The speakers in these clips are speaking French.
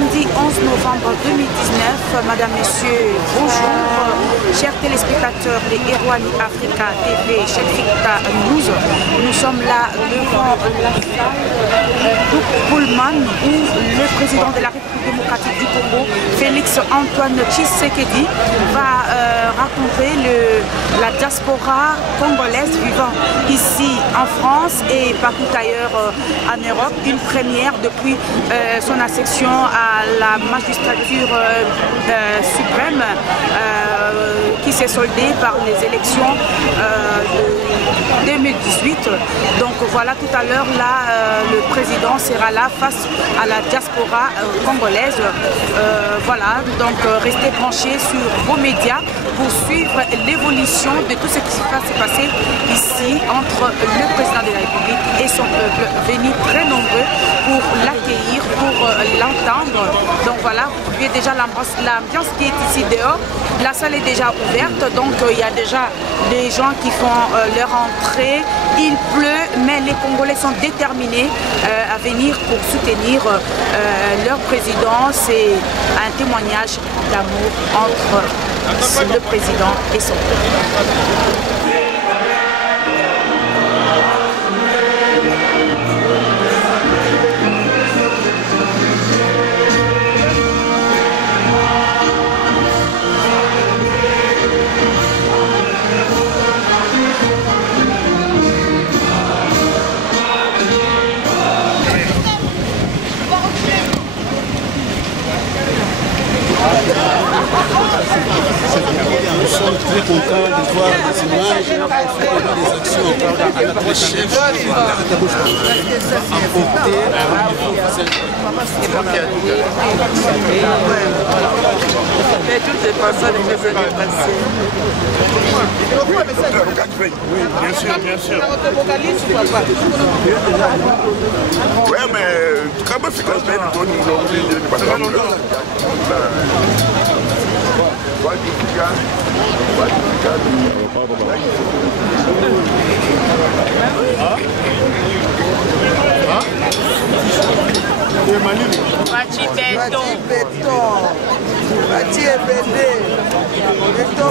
samedi 11 novembre 2019. Madame, Messieurs, bonjour. Chers téléspectateurs de Erwani Africa TV, Chefika News, nous sommes là devant la salle Pullman où le président de la République démocratique du Congo, Félix Antoine Tshisekedi, va raconter la diaspora congolaise vivant ici en France et partout ailleurs en Europe. Une première depuis son accession à la magistrature suprême qui s'est soldée par les élections de 2018. Donc voilà, tout à l'heure, là, le président sera là face à la diaspora congolaise. Voilà, donc restez branchés sur vos médias pour suivre l'évolution de tout ce qui va se passer ici entre le président de la République et son peuple, venus très nombreux pour l'accueillir, pour l'entendre. Donc voilà, vous voyez déjà l'ambiance qui est ici dehors. La salle est déjà ouverte, donc il y a déjà des gens qui font leur entrée. Il pleut, mais les Congolais sont déterminés à venir pour soutenir leur président. C'est un témoignage d'amour entre le président et son peuple. Nous sommes très contents de voir des images et des actions à notre chef emporté mais toutes les personnes qui se déplacer. Oui, bien sûr, bien sûr. Oui, mais quand même, c'est quand même Bati béton. Bati ebende. Béton.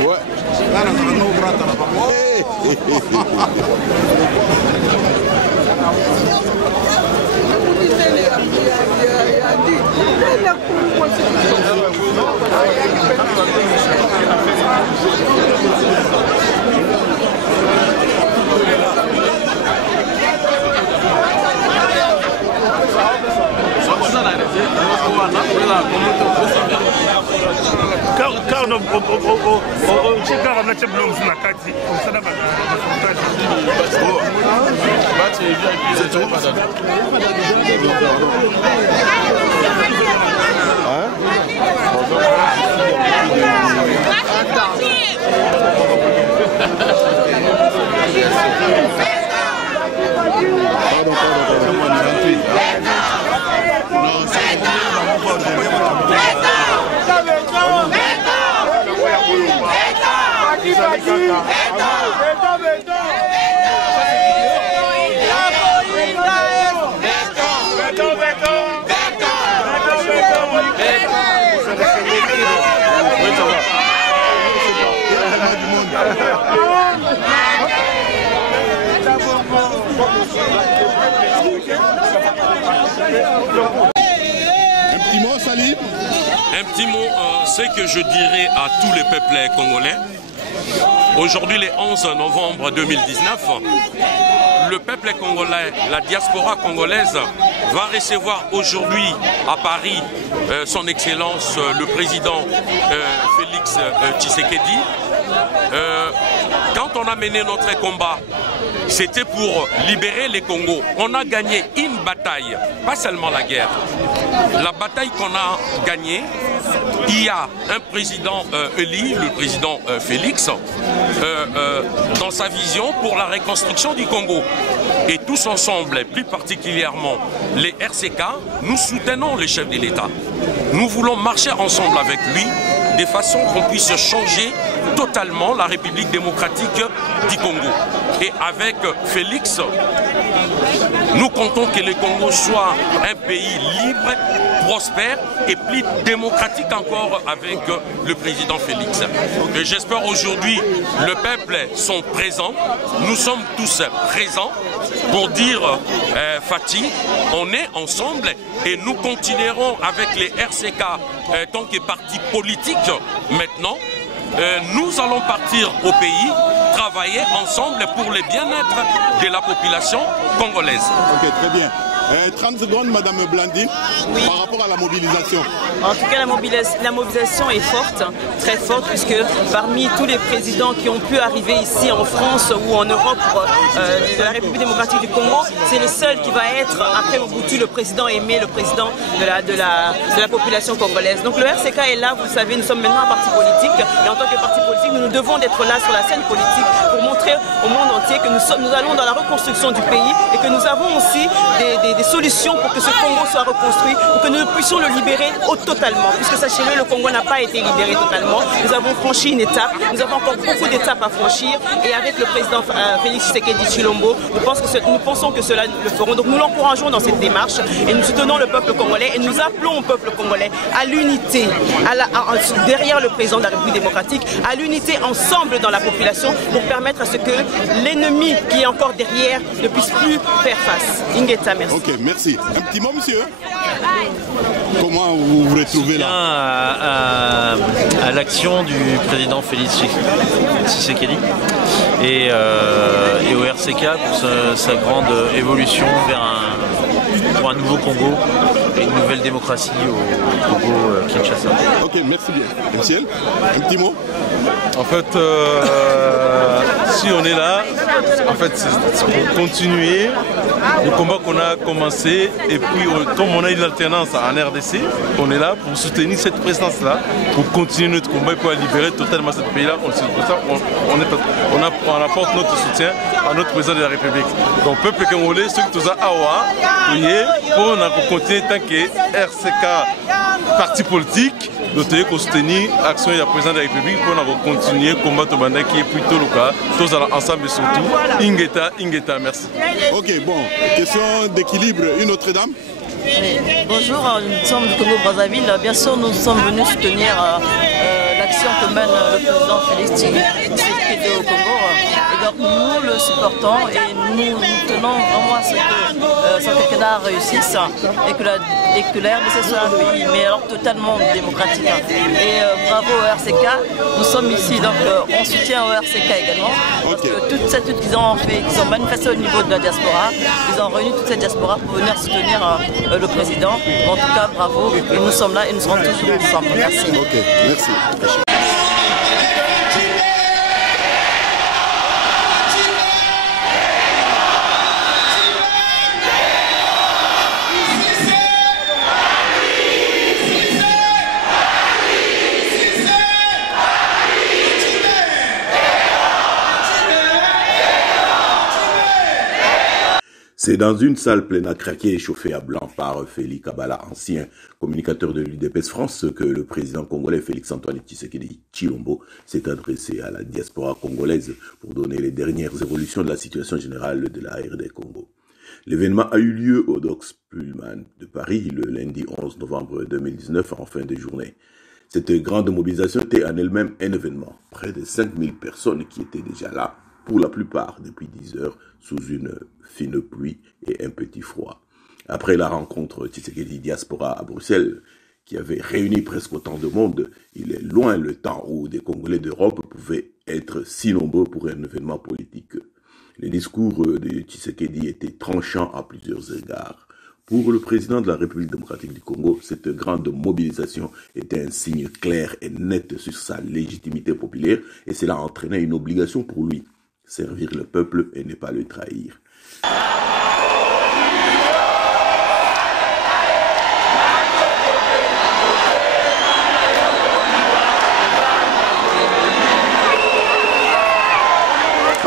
Ouais. Un petit mot, Salim? Un petit mot, c'est que je dirais à tous les peuples congolais. Aujourd'hui, le 11 novembre 2019, le peuple congolais, la diaspora congolaise, va recevoir aujourd'hui à Paris son Excellence le président Félix Tshisekedi. Quand on a mené notre combat, c'était pour libérer les Congos. On a gagné une bataille, pas seulement la guerre. La bataille qu'on a gagnée, il y a un président élu, le président Félix, dans sa vision pour la reconstruction du Congo. Et tous ensemble, plus particulièrement les RCK, nous soutenons le chef de l'État. Nous voulons marcher ensemble avec lui, de façon qu'on puisse changer totalement la République démocratique du Congo. Et avec Félix, nous comptons que le Congo soit un pays libre, prospère et plus démocratique encore avec le président Félix. Et j'espère aujourd'hui le peuple sont présents, nous sommes tous présents pour dire Fatih, on est ensemble et nous continuerons avec les RCK tant que parti politique maintenant. Nous allons partir au pays, travailler ensemble pour le bien-être de la population congolaise. Ok, très bien. 30 secondes, Madame Blandine, oui. Par rapport à la mobilisation. En tout cas, la mobilisation est forte, très forte, puisque parmi tous les présidents qui ont pu arriver ici en France ou en Europe de la République démocratique du Congo, c'est le seul qui va être, après Mobutu, le président aimé, le président de la population congolaise. Donc le RCK est là, vous le savez, nous sommes maintenant un parti politique, et en tant que parti politique, nous devons d'être là sur la scène politique pour montrer au monde entier que nous allons dans la reconstruction du pays et que nous avons aussi des solutions pour que ce Congo soit reconstruit, pour que nous puissions le libérer totalement. Puisque sachez-le, le Congo n'a pas été libéré totalement. Nous avons franchi une étape, nous avons encore beaucoup d'étapes à franchir. Et avec le président Félix Tshisekedi Tshilombo, nous pensons que cela le feront. Donc nous l'encourageons dans cette démarche et nous soutenons le peuple congolais et nous appelons au peuple congolais à l'unité, derrière le président de la République démocratique, à l'unité ensemble dans la population pour permettre à ce que l'ennemi qui est encore derrière ne puisse plus faire face. Ingeta, merci. Ok, merci. Un petit mot, monsieur? Comment vous vous retrouvez là? À l'action du président Félix Tshisekedi et au RCK pour sa grande évolution pour un nouveau Congo et une nouvelle démocratie au Congo-Kinshasa. Ok, merci bien. Michel, un petit mot? En fait, si on est là, en fait, c'est pour continuer le combat qu'on a commencé. Et puis, comme on a eu l'alternance en RDC, on est là pour soutenir cette présidence-là, pour continuer notre combat et pour libérer totalement ce pays-là. On apporte notre soutien à notre président de la République. Donc, peuple congolais, ceux qui sont awa, pour continuer tant que RCK, parti politique, nous devons soutenir l'action de la présidente de la République pour continuer le combat qui est plutôt le cas. Tous ensemble surtout. Ingeta, merci. Ok, bon, question d'équilibre. Une autre dame? Bonjour, nous sommes du Congo-Brazzaville. Bien sûr, nous sommes venus soutenir l'action que mène le président Félix Tshisekedi au Congo. Et donc nous le supportons et nous tenons vraiment à ce que son quinquennat réussisse et que la RDC soit un pays, mais alors totalement démocratique. Et bravo au RCK, nous sommes ici, donc on soutient au RCK également. Parce que toute cette lutte qu'ils ont fait, qu'ils ont manifesté au niveau de la diaspora, ils ont réuni toute cette diaspora pour venir soutenir le président. En tout cas, bravo, et nous sommes là et nous serons toujours ensemble. Merci. Ok, merci. C'est dans une salle pleine à craquer et chauffée à blanc par Félix Kabala, ancien communicateur de l'UDPS France, que le président congolais Félix-Antoine Tshisekedi Tshilombo s'est adressé à la diaspora congolaise pour donner les dernières évolutions de la situation générale de la RD Congo. L'événement a eu lieu au Docks Pullman de Paris le lundi 11 novembre 2019 en fin de journée. Cette grande mobilisation était en elle-même un événement. Près de 5000 personnes qui étaient déjà là, pour la plupart depuis 10 heures, sous une fine pluie et un petit froid. Après la rencontre Tshisekedi Diaspora à Bruxelles, qui avait réuni presque autant de monde, il est loin le temps où des Congolais d'Europe pouvaient être si nombreux pour un événement politique. Les discours de Tshisekedi étaient tranchants à plusieurs égards. Pour le président de la République démocratique du Congo, cette grande mobilisation était un signe clair et net sur sa légitimité populaire et cela entraînait une obligation pour lui, servir le peuple et ne pas le trahir.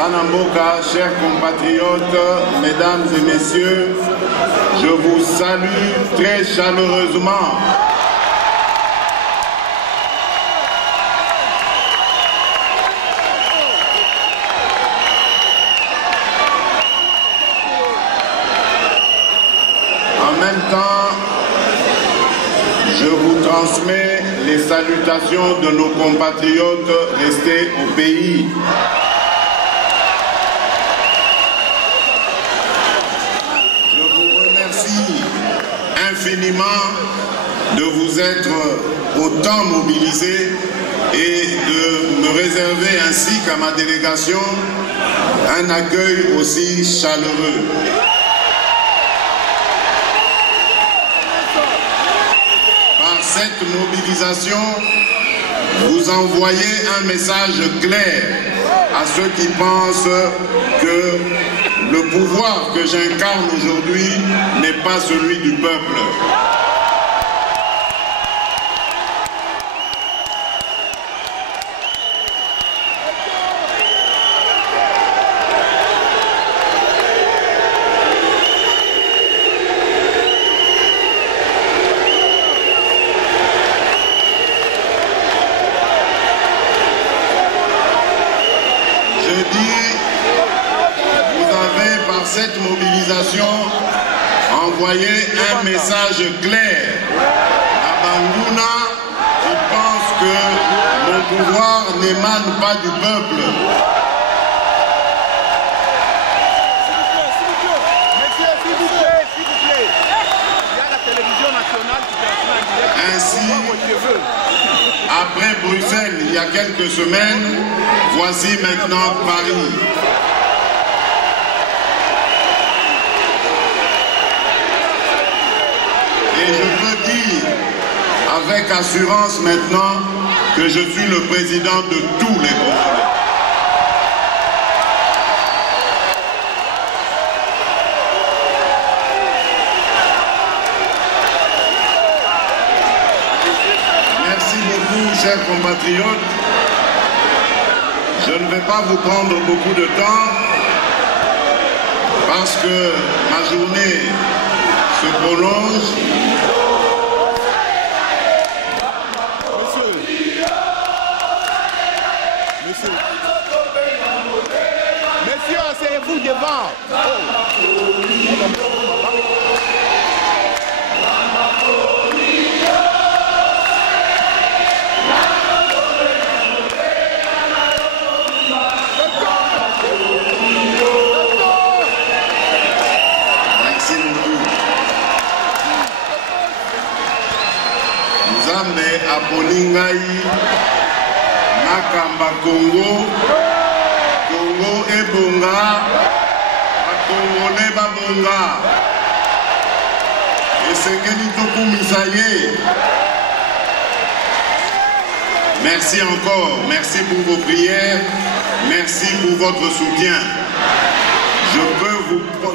Banamboka, chers compatriotes, mesdames et messieurs, je vous salue très chaleureusement. transmet les salutations de nos compatriotes restés au pays. Je vous remercie infiniment de vous être autant mobilisés et de me réserver ainsi qu'à ma délégation un accueil aussi chaleureux. Par cette mobilisation, vous envoyez un message clair à ceux qui pensent que le pouvoir que j'incarne aujourd'hui n'est pas celui du peuple. Cette mobilisation envoyé un message clair à Bangouna qui pense que mon pouvoir n'émane pas du peuple. Ainsi, après Bruxelles il y a quelques semaines, voici maintenant Paris. Et je peux dire avec assurance maintenant que je suis le président de tous les Congolais. Merci beaucoup, chers compatriotes. Je ne vais pas vous prendre beaucoup de temps parce que ma journée se prolonge. Messieurs, asseyez-vous devant. Merci beaucoup. Nzambe aponi ngai nakamba Congo. Congo ebonga, bakongole babonga. Esengeli tokumisa ye. Merci encore, merci pour vos prières, merci pour votre soutien.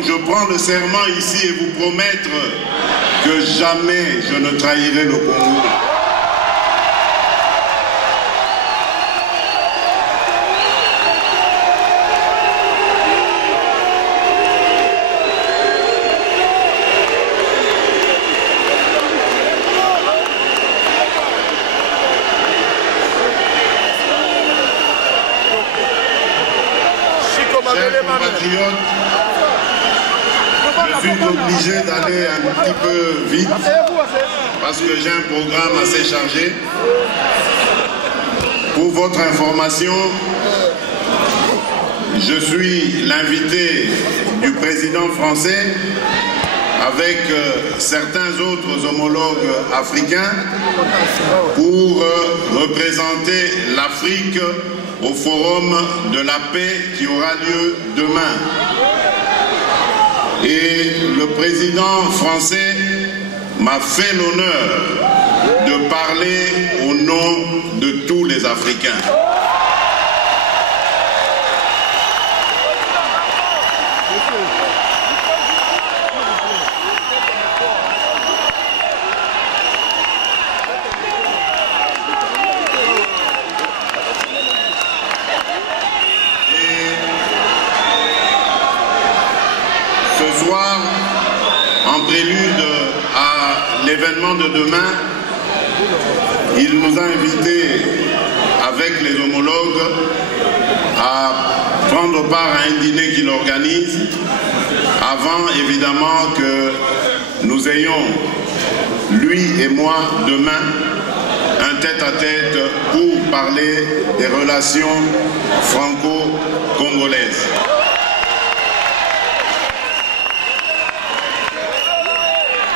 Je prends le serment ici et vous promettre que jamais je ne trahirai le Congo. Chers compatriotes, je suis obligé d'aller un petit peu vite parce que j'ai un programme assez chargé. Pour votre information, je suis l'invité du président français avec certains autres homologues africains pour représenter l'Afrique au Forum de la paix qui aura lieu demain. Et le président français m'a fait l'honneur de parler au nom de tous les Africains. Ce soir, en prélude à l'événement de demain, il nous a invités avec les homologues à prendre part à un dîner qu'il organise avant évidemment que nous ayons, lui et moi, demain, tête-à-tête pour parler des relations franco-congolaises.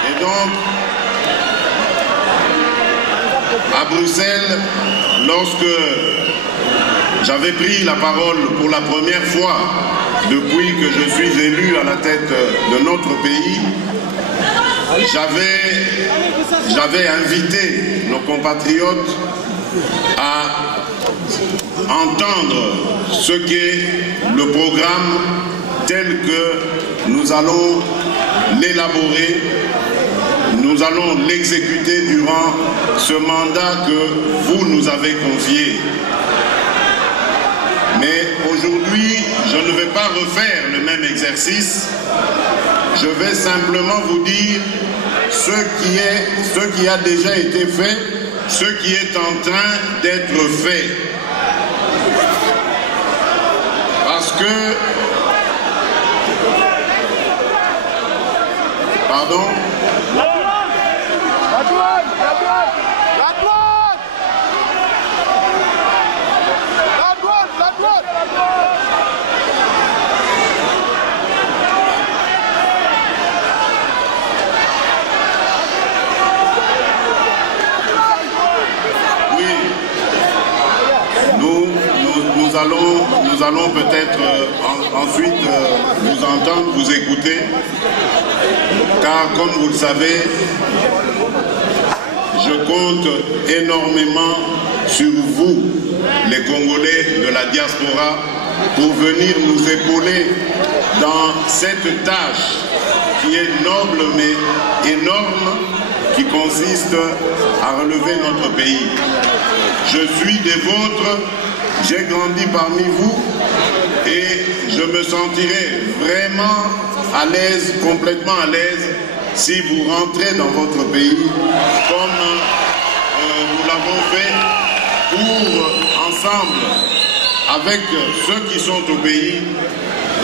Et donc, à Bruxelles, lorsque j'avais pris la parole pour la première fois depuis que je suis élu à la tête de notre pays, j'avais invité nos compatriotes à entendre ce qu'est le programme tel que nous allons l'élaborer, nous allons l'exécuter durant ce mandat que vous nous avez confié. Mais aujourd'hui, je ne vais pas refaire le même exercice. Je vais simplement vous dire ce qui a déjà été fait, ce qui est en train d'être fait. Parce que... Pardon? Nous allons peut-être ensuite vous entendre, vous écouter, car comme vous le savez, je compte énormément sur vous, les Congolais de la diaspora, pour venir nous épauler dans cette tâche qui est noble mais énorme, qui consiste à relever notre pays. Je suis des vôtres. J'ai grandi parmi vous et je me sentirai vraiment à l'aise, complètement à l'aise, si vous rentrez dans votre pays comme nous l'avons fait pour, ensemble, avec ceux qui sont au pays,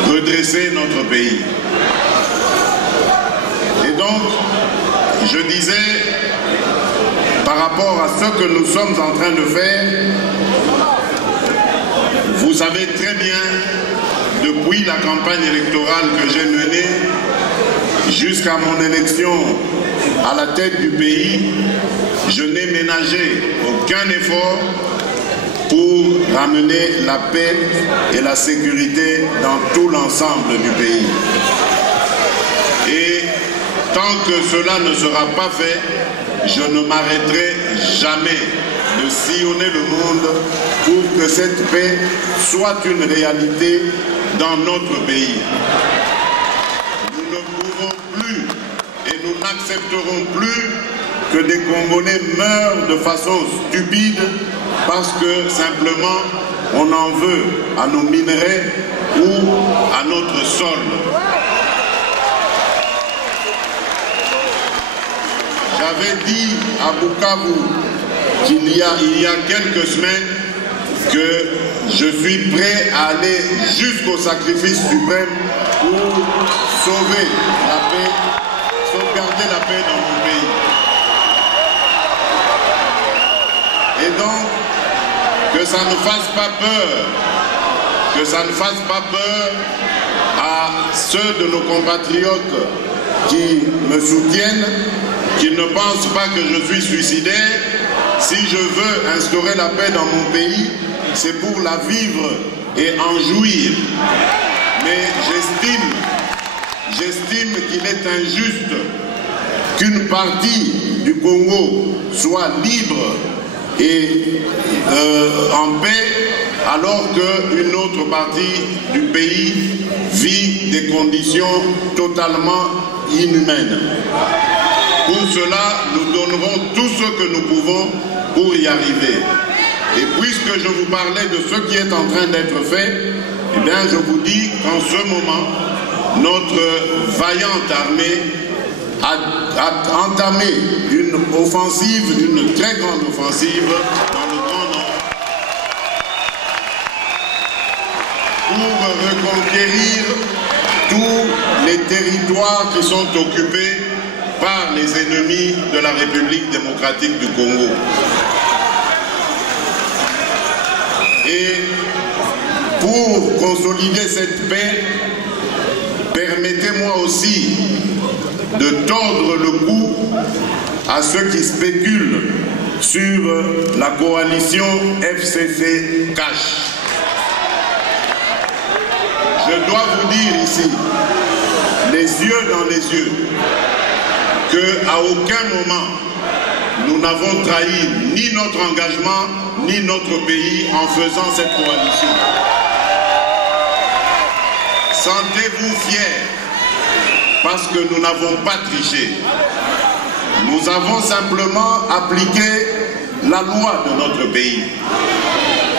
redresser notre pays. Et donc, je disais, par rapport à ce que nous sommes en train de faire, vous savez très bien, depuis la campagne électorale que j'ai menée jusqu'à mon élection à la tête du pays, je n'ai ménagé aucun effort pour ramener la paix et la sécurité dans tout l'ensemble du pays. Et tant que cela ne sera pas fait, je ne m'arrêterai jamais de sillonner le monde pour que cette paix soit une réalité dans notre pays. Nous ne pouvons plus et nous n'accepterons plus que des Congolais meurent de façon stupide parce que simplement on en veut à nos minerais ou à notre sol. J'avais dit à Bukavu qu'il y a quelques semaines que je suis prêt à aller jusqu'au sacrifice suprême pour sauver la paix, sauvegarder la paix dans mon pays. Et donc, que ça ne fasse pas peur, que ça ne fasse pas peur à ceux de nos compatriotes qui me soutiennent, qui ne pensent pas que je suis suicidaire. Si je veux instaurer la paix dans mon pays, c'est pour la vivre et en jouir. Mais j'estime qu'il est injuste qu'une partie du Congo soit libre et en paix, alors qu'une autre partie du pays vit des conditions totalement inhumaines. Pour cela, nous donnerons tout ce que nous pouvons pour y arriver. Et puisque je vous parlais de ce qui est en train d'être fait, eh bien je vous dis qu'en ce moment, notre vaillante armée a entamé une offensive, une très grande offensive dans le Grand Nord pour reconquérir tous les territoires qui sont occupés par les ennemis de la République démocratique du Congo. Et pour consolider cette paix, permettez-moi aussi de tordre le cou à ceux qui spéculent sur la coalition FCC-Cash. Je dois vous dire ici, les yeux dans les yeux, qu'à aucun moment nous n'avons trahi ni notre engagement ni notre pays en faisant cette coalition. Sentez-vous fiers parce que nous n'avons pas triché. Nous avons simplement appliqué la loi de notre pays.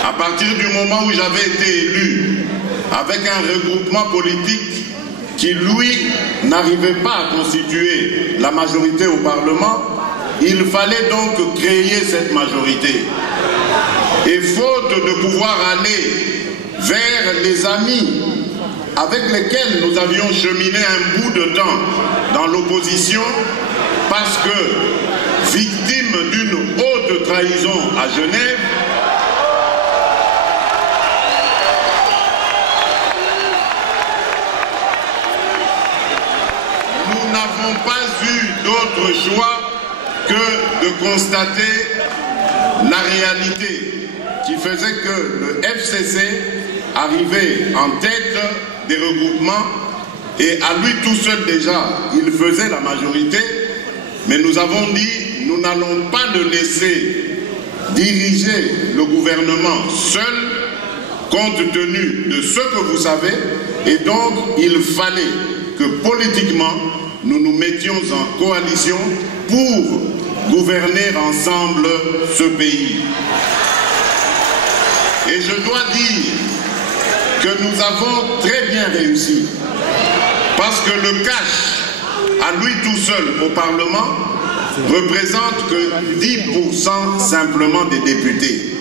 À partir du moment où j'avais été élu avec un regroupement politique qui, lui, n'arrivait pas à constituer la majorité au Parlement, il fallait donc créer cette majorité. Et faute de pouvoir aller vers les amis avec lesquels nous avions cheminé un bout de temps dans l'opposition, parce que, victime d'une haute trahison à Genève, nous n'avons pas eu d'autre choix que de constater la réalité qui faisait que le FCC arrivait en tête des regroupements et à lui tout seul déjà, il faisait la majorité, mais nous avons dit, nous n'allons pas le laisser diriger le gouvernement seul, compte tenu de ce que vous savez, et donc il fallait que politiquement, nous nous mettions en coalition pour gouverner ensemble ce pays. Et je dois dire que nous avons très bien réussi, parce que le cash, à lui tout seul au Parlement, représente que 10% simplement des députés.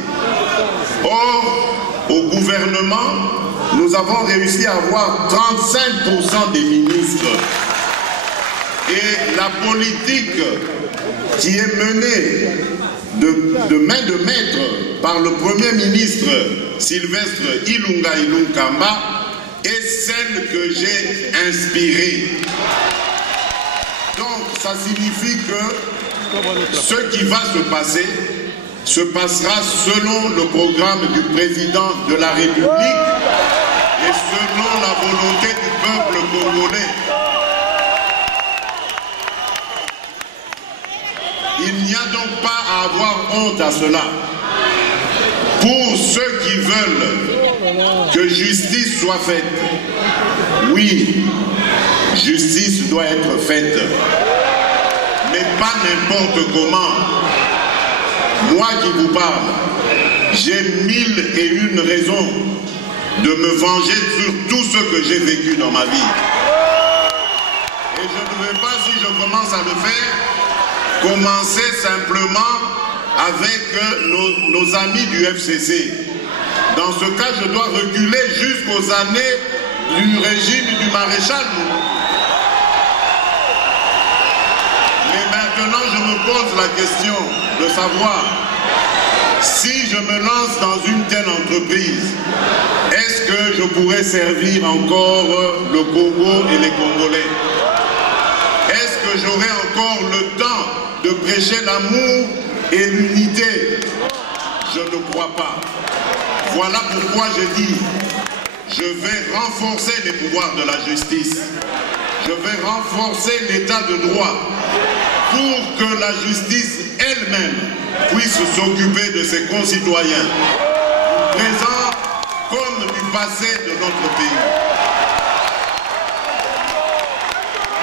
Or, au gouvernement, nous avons réussi à avoir 35% des ministres. Et la politique qui est menée de main de maître par le Premier ministre Sylvestre Ilunga Ilunkamba est celle que j'ai inspirée. Donc ça signifie que ce qui va se passer se passera selon le programme du président de la République et selon la volonté du peuple congolais. Il n'y a donc pas à avoir honte à cela. Pour ceux qui veulent que justice soit faite, oui, justice doit être faite, mais pas n'importe comment. Moi qui vous parle, j'ai 1001 raisons de me venger sur tout ce que j'ai vécu dans ma vie. Et je ne veux pas, si je commence à le faire, commencer simplement avec nos amis du FCC. Dans ce cas, je dois reculer jusqu'aux années du régime du maréchal. Mais maintenant, je me pose la question de savoir si je me lance dans une telle entreprise, est-ce que je pourrais servir encore le Congo et les Congolais? Est-ce que j'aurai encore le temps de prêcher l'amour et l'unité? Je ne crois pas. Voilà pourquoi je dis, je vais renforcer les pouvoirs de la justice. Je vais renforcer l'état de droit pour que la justice elle-même puisse s'occuper de ses concitoyens, du présent comme du passé de notre pays.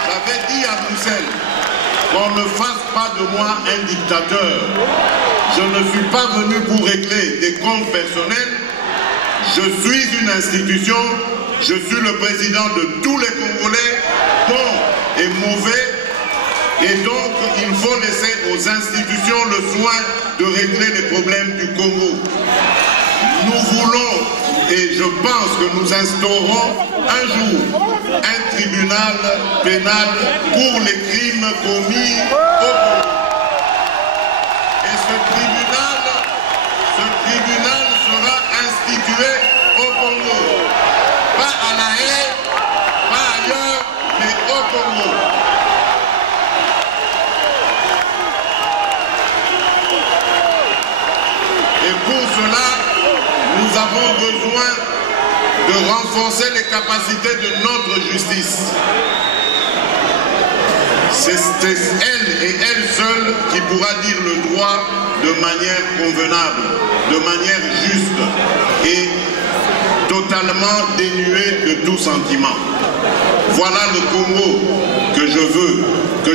J'avais dit à Bruxelles qu'on ne fasse pas de moi un dictateur. Je ne suis pas venu pour régler des comptes personnels. Je suis une institution, je suis le président de tous les Congolais, bons et mauvais, et donc il faut laisser aux institutions le soin de régler les problèmes du Congo. Nous voulons, et je pense que nous instaurons un jour un tribunal pénal pour les crimes commis au Congo. Et ce tribunal sera instauré de renforcer les capacités de notre justice. C'est elle et elle seule qui pourra dire le droit de manière convenable, de manière juste et totalement dénuée de tout sentiment. Voilà le Congo que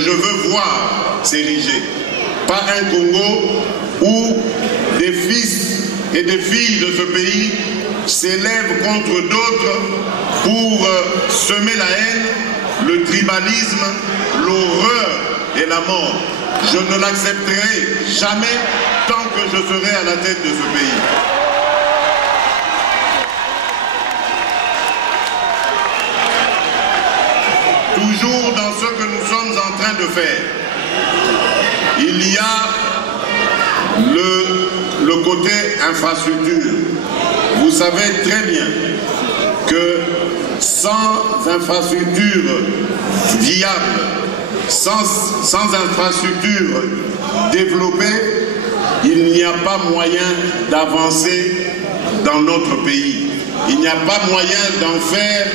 je veux voir s'ériger. Pas un Congo où des fils et des filles de ce pays s'élèvent contre d'autres pour semer la haine, le tribalisme, l'horreur et la mort. Je ne l'accepterai jamais tant que je serai à la tête de ce pays. Toujours dans ce que nous sommes en train de faire, il y a le côté infrastructure. Vous savez très bien que sans infrastructure viable, sans infrastructure développée, il n'y a pas moyen d'avancer dans notre pays. Il n'y a pas moyen d'en faire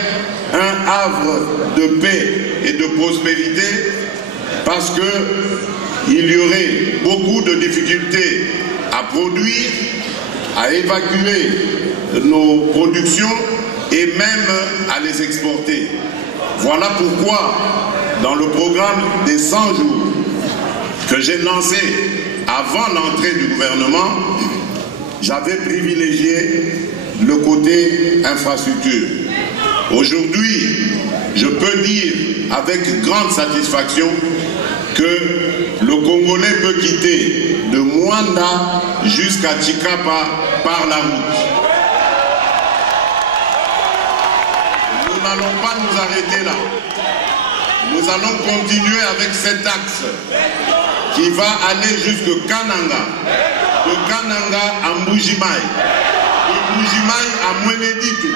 un havre de paix et de prospérité parce qu'il y aurait beaucoup de difficultés à produire, à évacuer nos productions et même à les exporter. Voilà pourquoi, dans le programme des 100 jours que j'ai lancé avant l'entrée du gouvernement, j'avais privilégié le côté infrastructure. Aujourd'hui, je peux dire avec grande satisfaction que le Congolais peut quitter de Mwanda jusqu'à Tchikapa par la route. Nous n'allons pas nous arrêter là. Nous allons continuer avec cet axe qui va aller jusqu'à Kananga, de Kananga à Mbujimaï, de Mbujimaï à Mweneditu, de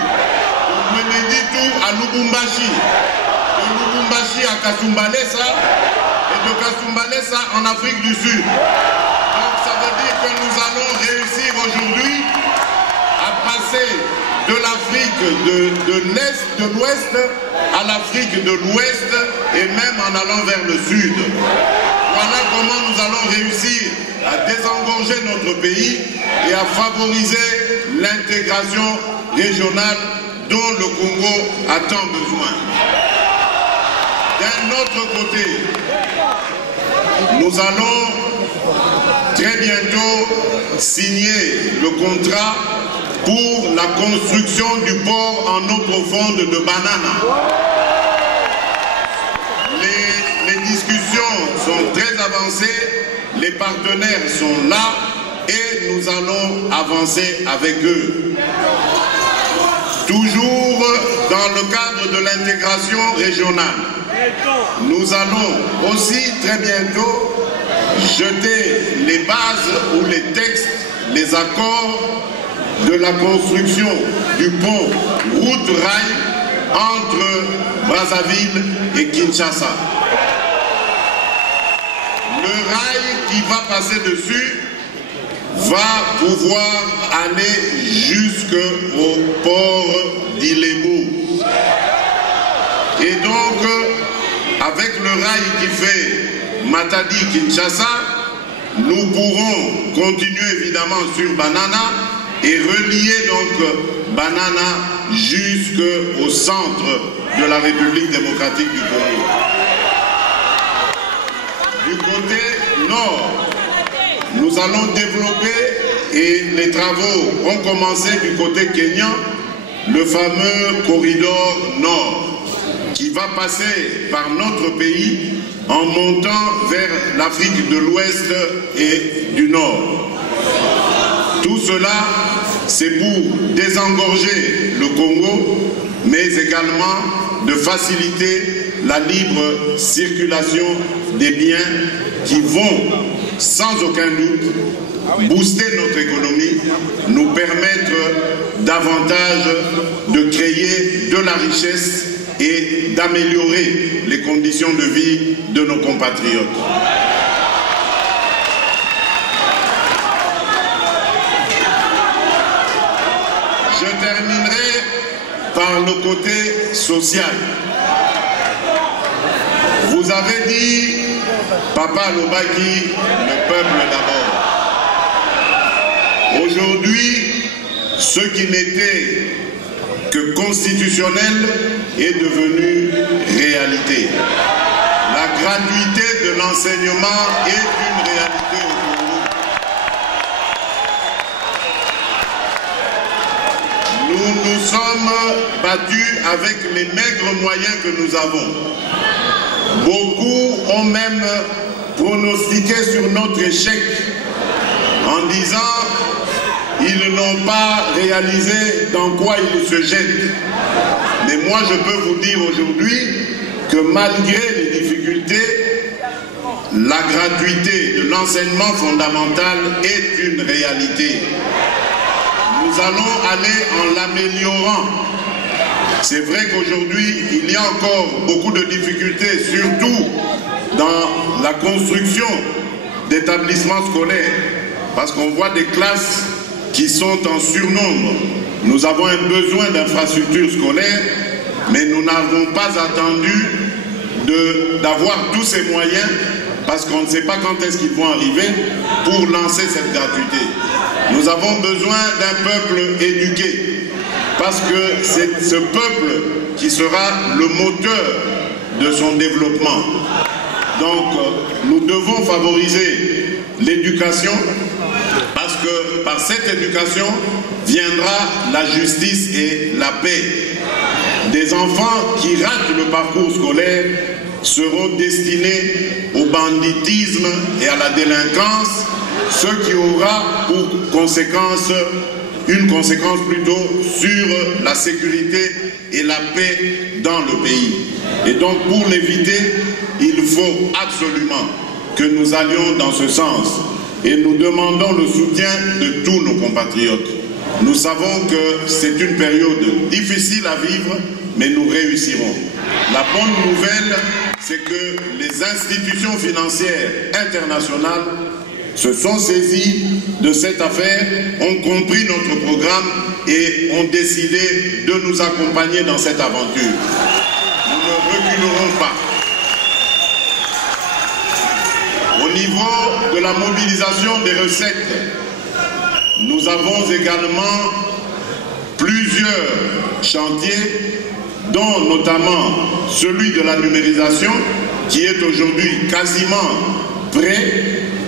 Mweneditu à Lubumbashi, de Lubumbashi à Kasumbalesa et de Kasumbalesa en Afrique du Sud. Donc ça veut dire que nous allons réussir aujourd'hui à passer de l'Afrique de l'Est, de l'Ouest à l'Afrique de l'Ouest et même en allant vers le Sud. Voilà comment nous allons réussir à désengorger notre pays et à favoriser l'intégration régionale dont le Congo a tant besoin. D'un autre côté, nous allons très bientôt signer le contrat pour la construction du port en eau profonde de Banana. Les discussions sont très avancées, les partenaires sont là et nous allons avancer avec eux. Toujours dans le cadre de l'intégration régionale, nous allons aussi très bientôt jeter les bases ou les textes, les accords de la construction du pont route-rail entre Brazzaville et Kinshasa. Le rail qui va passer dessus va pouvoir aller jusqu'au port d'Ilebo. Et donc, avec le rail qui fait Matadi-Kinshasa, nous pourrons continuer évidemment sur Banana et relier donc Banana jusqu'au centre de la République démocratique du Congo. Du côté nord, nous allons développer, et les travaux ont commencé du côté kenyan, le fameux corridor nord, qui va passer par notre pays en montant vers l'Afrique de l'Ouest et du Nord. Tout cela, c'est pour désengorger le Congo, mais également de faciliter la libre circulation des biens qui vont, sans aucun doute, booster notre économie, nous permettre davantage de créer de la richesse et d'améliorer les conditions de vie de nos compatriotes. Je terminerai par le côté social. Vous avez dit, Papa Lobaki, le peuple d'abord. Aujourd'hui, ce qui n'était que constitutionnel est devenu réalité. La gratuité de l'enseignement est une réalité au Congo. Nous nous sommes battus avec les maigres moyens que nous avons. Beaucoup ont même pronostiqué sur notre échec en disant ils n'ont pas réalisé dans quoi ils se jettent. Mais moi je peux vous dire aujourd'hui que malgré les difficultés, la gratuité de l'enseignement fondamental est une réalité. Nous allons aller en l'améliorant. C'est vrai qu'aujourd'hui, il y a encore beaucoup de difficultés, surtout dans la construction d'établissements scolaires, parce qu'on voit des classes qui sont en surnombre. Nous avons un besoin d'infrastructures scolaires, mais nous n'avons pas attendu d'avoir tous ces moyens, parce qu'on ne sait pas quand est-ce qu'ils vont arriver pour lancer cette gratuité. Nous avons besoin d'un peuple éduqué, parce que c'est ce peuple qui sera le moteur de son développement. Donc, nous devons favoriser l'éducation, parce que par cette éducation viendra la justice et la paix. Des enfants qui ratent le parcours scolaire seront destinés au banditisme et à la délinquance, ce qui aura pour conséquence une conséquence plutôt sur la sécurité et la paix dans le pays. Et donc pour l'éviter, il faut absolument que nous allions dans ce sens. Et nous demandons le soutien de tous nos compatriotes. Nous savons que c'est une période difficile à vivre, mais nous réussirons. La bonne nouvelle, c'est que les institutions financières internationales se sont saisies de cette affaire, ont compris notre programme et ont décidé de nous accompagner dans cette aventure. Nous ne reculerons pas. Au niveau de la mobilisation des recettes, nous avons également plusieurs chantiers, dont notamment celui de la numérisation, qui est aujourd'hui quasiment prêt.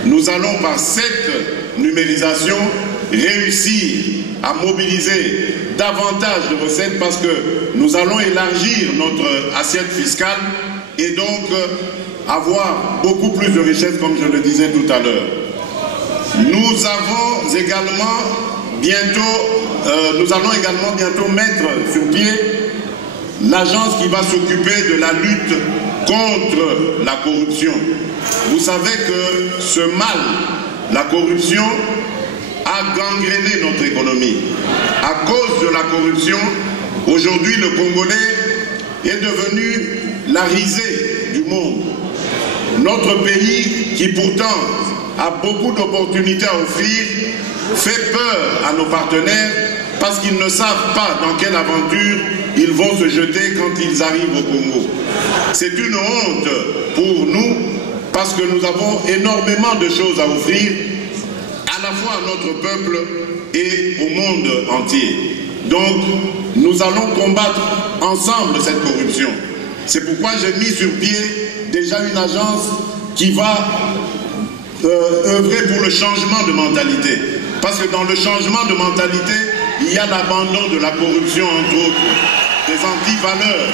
Nous allons par cette numérisation réussir à mobiliser davantage de recettes, parce que nous allons élargir notre assiette fiscale et donc avoir beaucoup plus de richesses, comme je le disais tout à l'heure. Nous allons également bientôt mettre sur pied l'agence qui va s'occuper de la lutte contre la corruption. Vous savez que ce mal, la corruption, a gangréné notre économie. À cause de la corruption, aujourd'hui le Congolais est devenu la risée du monde. Notre pays, qui pourtant a beaucoup d'opportunités à offrir, fait peur à nos partenaires parce qu'ils ne savent pas dans quelle aventure ils vont se jeter quand ils arrivent au Congo. C'est une honte pour nous, parce que nous avons énormément de choses à offrir, à la fois à notre peuple et au monde entier. Donc, nous allons combattre ensemble cette corruption. C'est pourquoi j'ai mis sur pied déjà une agence qui va œuvrer pour le changement de mentalité. Parce que dans le changement de mentalité, il y a l'abandon de la corruption, entre autres, des antivaleurs,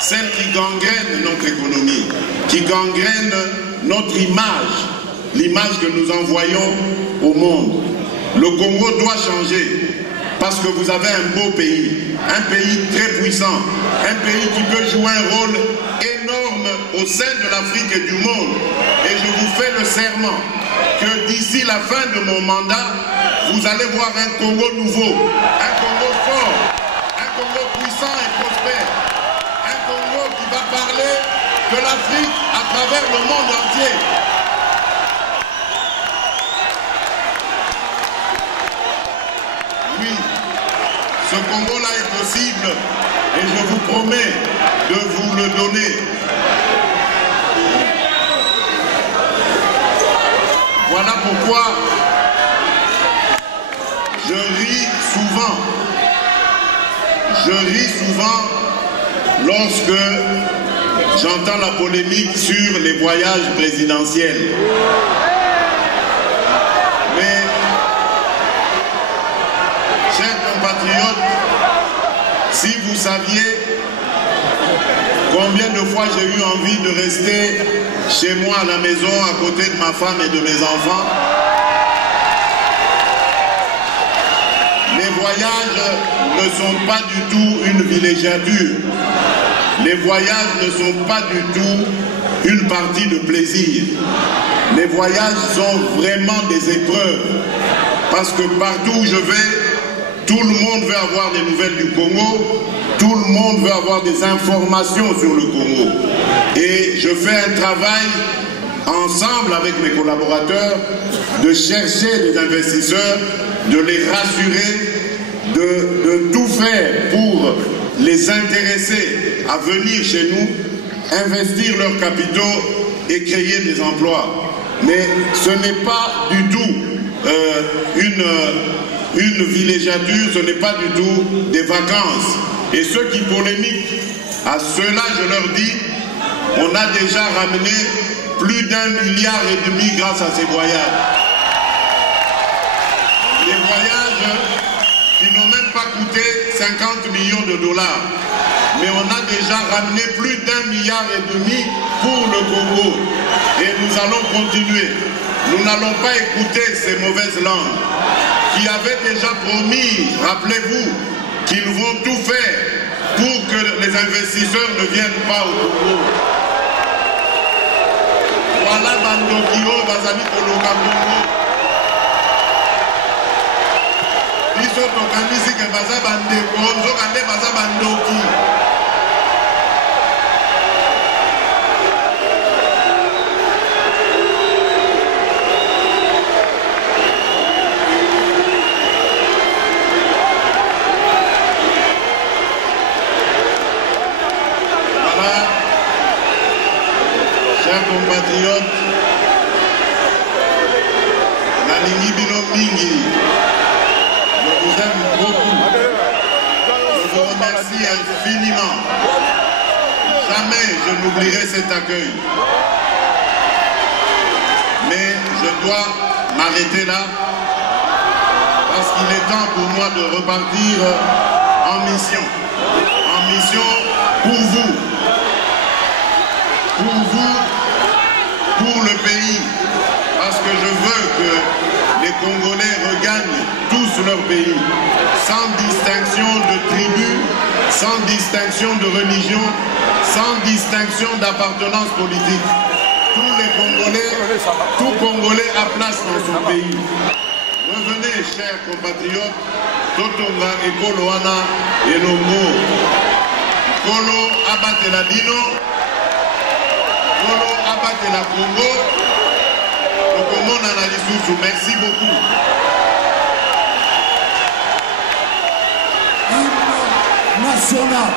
celles qui gangrènent notre économie, qui gangrènent notre image, l'image que nous envoyons au monde. Le Congo doit changer, parce que vous avez un beau pays, un pays très puissant, un pays qui peut jouer un rôle énorme au sein de l'Afrique et du monde. Et je vous fais le serment que d'ici la fin de mon mandat, vous allez voir un Congo nouveau, un Congo fort, un Congo puissant et prospère, un Congo qui va parler de l'Afrique à travers le monde entier. Oui, Ce Congo-là est possible et je vous promets de vous le donner. Voilà pourquoi je ris souvent. Je ris souvent lorsque j'entends la polémique sur les voyages présidentiels. Mais, chers compatriotes, si vous saviez combien de fois j'ai eu envie de rester chez moi à la maison, à côté de ma femme et de mes enfants, les voyages ne sont pas du tout une villégiature. Les voyages ne sont pas du tout une partie de plaisir. Les voyages sont vraiment des épreuves. Parce que partout où je vais, tout le monde veut avoir des nouvelles du Congo. Tout le monde veut avoir des informations sur le Congo. Et je fais un travail ensemble avec mes collaborateurs de chercher des investisseurs, de les rassurer, de tout faire pour les intéresser à venir chez nous, investir leurs capitaux et créer des emplois. Mais ce n'est pas du tout une villégiature, ce n'est pas du tout des vacances. Et ceux qui polémiquent, à ceux-là je leur dis, on a déjà ramené plus d'1,5 milliard grâce à ces voyages. Des voyages qui n'ont même pas coûté 50 millions de dollars. Mais on a déjà ramené plus d'1,5 milliard pour le Congo. Et nous allons continuer. Nous n'allons pas écouter ces mauvaises langues qui avaient déjà promis, rappelez-vous, qu'ils vont tout faire pour que les investisseurs ne viennent pas au Congo. Voilà Bandokio, Bazali Koloka Congo. Biso tokanisi ke baza bandeko, nzokande baza bandoki. Chers compatriotes, Nalingi Bino Mingi, je vous aime beaucoup. Je vous remercie infiniment. Jamais je n'oublierai cet accueil. Mais je dois m'arrêter là parce qu'il est temps pour moi de repartir en mission. En mission pour vous. Pour vous, pour le pays, parce que je veux que les Congolais regagnent tous leur pays, sans distinction de tribu, sans distinction de religion, sans distinction d'appartenance politique. Tous les Congolais, tout Congolais a place dans son pays. Revenez, chers compatriotes, Totonga et Koloana et Longo. Kolo Abateladino. Kolo Abate la Congo, le Congo n'en a dit. Merci beaucoup. Hymne national.